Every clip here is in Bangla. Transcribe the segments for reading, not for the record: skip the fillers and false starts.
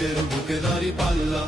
দেশের বুকে দাঁড়ি পাল্লা।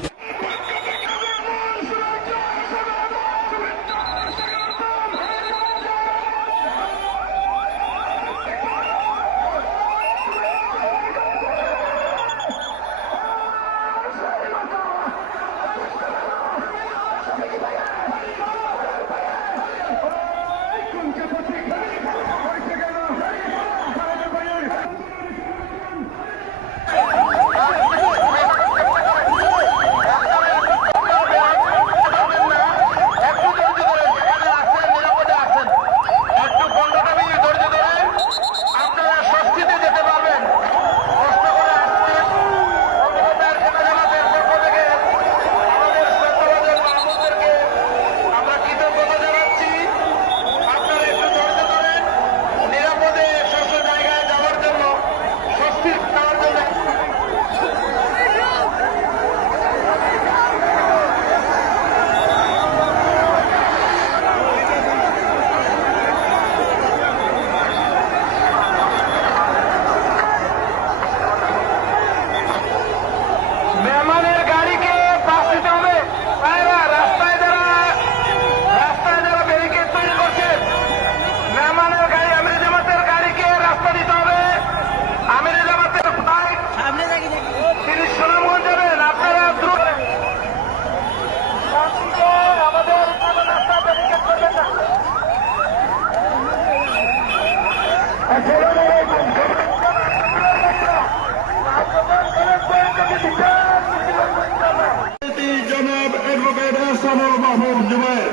জনাব অ্যাডভোকেট এহসানুল মাহমুদ জুবায়ের।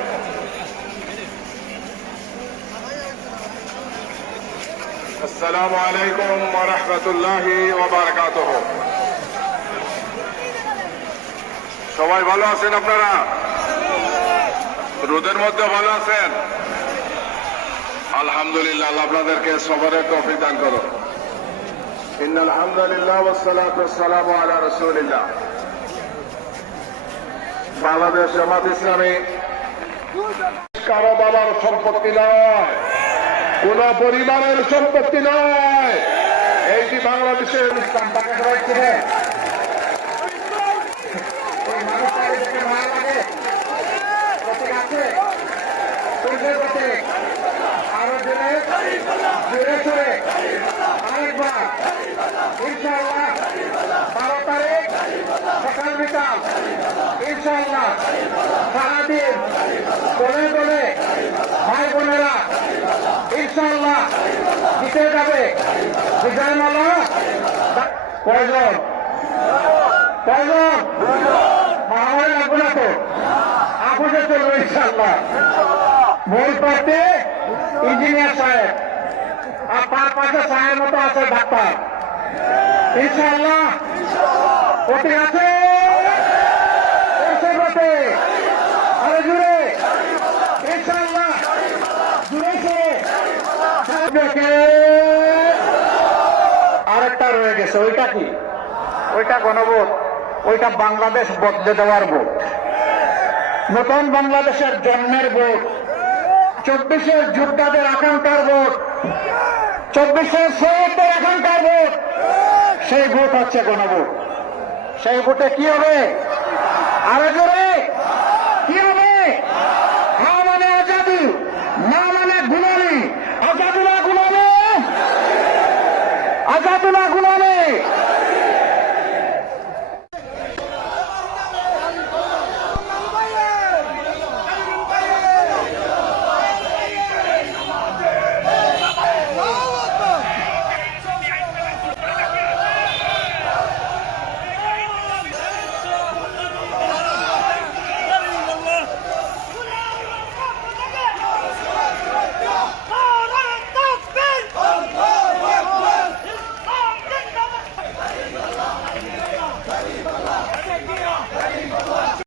আসসালামু আলাইকুম ওয়া রাহমাতুল্লাহি ওয়া বারাকাতুহু। সবাই ভালো আছেন? আপনারা রোদের মধ্যে ভালো আছেন? আলহামদুলিল্লাহ, আল্লাহ আপনাদেরকে সবরের তৌফিক দান করুন। ইন্নাল হামদুলিল্লাহ ওয়াস সালাতু ওয়াস সালামু আলা রাসূলিল্লাহ। বাংলাদেশ জামাত ইসলামী কারো বাবার সম্পত্তি নয়, কোন পরিবারের সম্পত্তি নয়। এইটি বাংলাদেশের ইসলাম তাকে রয়েছে। আরো জেনে জোরে সোরে আরেকবার ইনশাআল্লাহ 12 তারিখ সকাল বিকাল ইনশাআল্লাহ সারাদিন বলে বলে ভাই বোনেরা ইনশাআল্লাহ জিতে যাবে। বিজয় মালা কয়জন কয়জন মহামারী লাগবে না তো? আপুষে চলবে ইনশাআল্লাহ। মূল প্রার্থী ইঞ্জিনিয়ার সাহেব, আর তার পাশে সাহেবের মতো আছে ডাক্তার। ইনশাআল্লাহ প্রতি আছে আরো জুড়ে ইনশাআল্লাহ জুড়েছে। আরেকটা রয়ে গেছে, ওইটা কি? ওইটা গণভোট, ওইটা বাংলাদেশ বদলে দেওয়ার ভোট, নতুন বাংলাদেশের জন্মের ভোট, 24-এর যোদ্ধাদের আকাঙ্ক্ষার ভোট, 24-এর শহীদদের আকাঙ্ক্ষার ভোট। সেই ভোট হচ্ছে গণভোট। সেই ভোটে কি হবে? আরো জোরে কি হবে? হ্যাঁ মানে আজাদি, না মানে গুলামি। আজাদি না গুলামি, আজাদি না